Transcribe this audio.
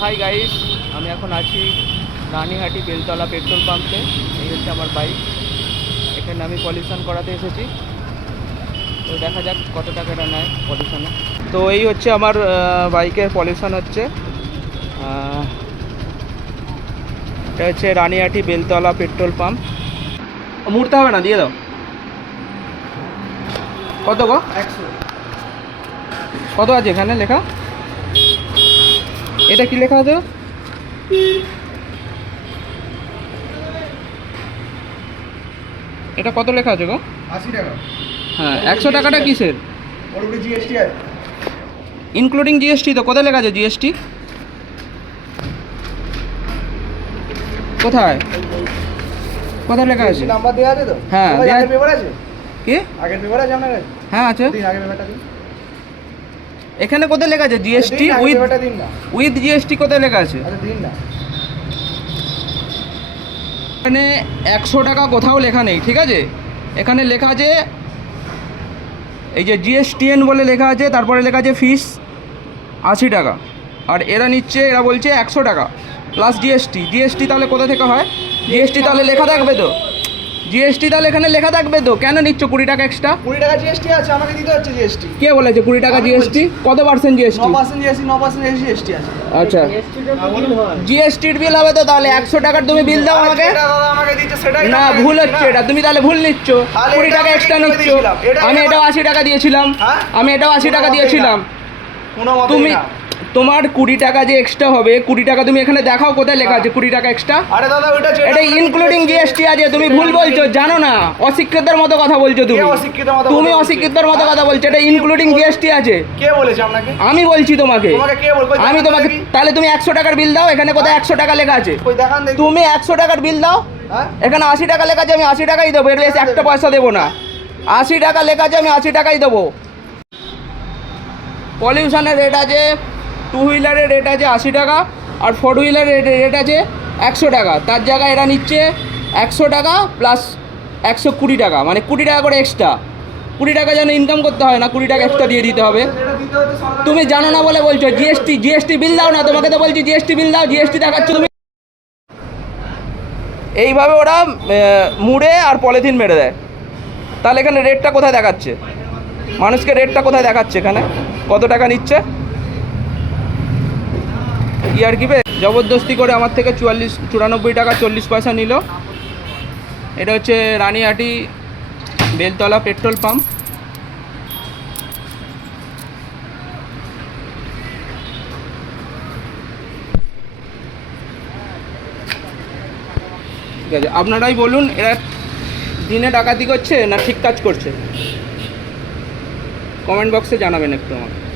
Hi guys আমি এখন আছি রানীহাটি বেলতলা পেট্রোল পাম্পে। এই হচ্ছে আমার বাইক। এখানে আমি পলিউশন করাতে এসেছি। তো দেখা যাক কত টাকাটা নেয় পলিউশনে। তো এই হচ্ছে আমার বাইকের পলিউশন হচ্ছে। এটা হচ্ছে রানীহাটি বেলতলা পেট্রোল পাম্প। মুড়তে হবে না দিয়ে দাও। কত গো? কত আছে এখানে লেখা? এটা কি লেখা আছে? এটা কত লেখা আছে গো? আশি টাকা। হ্যাঁ একশো টাকাটা কিসের? জিএসটি আছে। ইনক্লুডিং জিএসটি তো কোথায় লেখা আছে জিএসটি কোথায়? কোথায় লেখা আছে? নাম্বার দেওয়া আছে তো? হ্যাঁ, পেপার আছে? কি? আগের পেপার আছে আপনার হ্যাঁ আছে। দিন আগের পেপারটা দিন। এখানে কোথায় লেখা আছে? জিএসটি উইথ উইথ জিএসটি কোথায় লেখা আছে? আচ্ছা এখানে একশো টাকা কোথাও লেখা নেই ঠিক আছে? এখানে লেখা আছে এই যে জিএসটিএন বলে লেখা আছে তারপরে লেখা আছে ফিস আশি টাকা। আর এরা নিচ্ছে এরা বলছে একশো টাকা প্লাস জিএসটি জিএসটি তাহলে কোথা থেকে হয়? জিএসটি তাহলে লেখা থাকবে তো? জিএসটি তাহলে এখানে লেখা থাকবে তো? কেন নিচ্ছ কুড়ি টাকা এক্সট্রা কুড়ি টাকা জিএসটি আছে আমাকে দিতে হচ্ছে জিএসটি কে বলেছে কুড়ি টাকা জিএসটি কত পার্সেন্ট ন জিএসটি পার্সেন্ট জিএসটি ন পার্সেন্ট জিএসটি আছে। আচ্ছা। জিএসটির বিল হবে তো তাহলে একশো টাকার তুমি বিল দাও আমাকে। সেটাই না ভুল হচ্ছে এটা। তুমি তাহলে ভুল নিচ্ছ। কুড়ি টাকা এক্সট্রা নিচ্ছ। আমি এটাও আশি টাকা দিয়েছিলাম। হ্যাঁ? আমি এটাও আশি টাকা দিয়েছিলাম। তুমি না। তোমার কুড়ি টাকা যে এক্সট্রা হবে কুড়ি টাকা তুমি এখানে দেখাও কোথায় লেখা আছে কুড়ি টাকা এক্সট্রা আরে দাদা ওইটা এটা ইনক্লুডিং দিচ্ছে, জিএসটি আছে তুমি ভুল বলছো জানো না অশিক্ষিতের মতো কথা বলছো তুমি। তুমি অশিক্ষিতের মতো কথা বলছো এটা ইনক্লুডিং জিএসটি আছে। কে বলেছে আপনাকে? আমি বলছি তোমাকে। আমি তোমাকে তাহলে তুমি একশো টাকার বিল দাও এখানে কোথায় একশো টাকা লেখা আছে? তুমি একশো টাকার বিল দাও হ্যাঁ? এখানে আশি টাকা লেখা আছে আমি আশি টাকাই দেবো এর বেশি একটা পয়সা দেবো না। আশি টাকা লেখা আছে আমি আশি টাকাই দেবো। পলিউশনের রেট আছে টু হুইলারের রেট আছে আশি টাকা আর ফোর হুইলারের রেট আছে একশো টাকা। তার জায়গায় এরা নিচ্ছে একশো টাকা প্লাস একশো কুড়ি টাকা। মানে কুড়ি টাকা করে এক্সট্রা কুড়ি টাকা যেন ইনকাম করতে হয় না, কুড়ি টাকা এক্সট্রা দিয়ে দিতে হবে। তুমি জানো না বলে বলছো জিএসটি জিএসটি বিল দাও না, তোমাকে তো বলছি জিএসটি বিল দাও জিএসটি দেখাচ্ছ তুমি। এইভাবে ওরা মুড়ে আর পলিথিন মেরে দেয়। তাহলে এখানে রেটটা কোথায় দেখাচ্ছে? মানুষকে রেটটা কোথায় দেখাচ্ছে এখানে? কত টাকা নিচ্ছে? কিবে জবরদস্তি করে আমার থেকে চুয়াল্লিশ, চুরানব্বই টাকা চল্লিশ পয়সা নিল। এটা হচ্ছে রানীহাটি বেলতলা পেট্রোল পাম্প। ঠিক আছে, আপনারাই বলুন, এরা দিনে ডাকাতি করছে না ঠিক কাজ করছে? কমেন্ট বক্সে জানাবেন একটু আমাকে।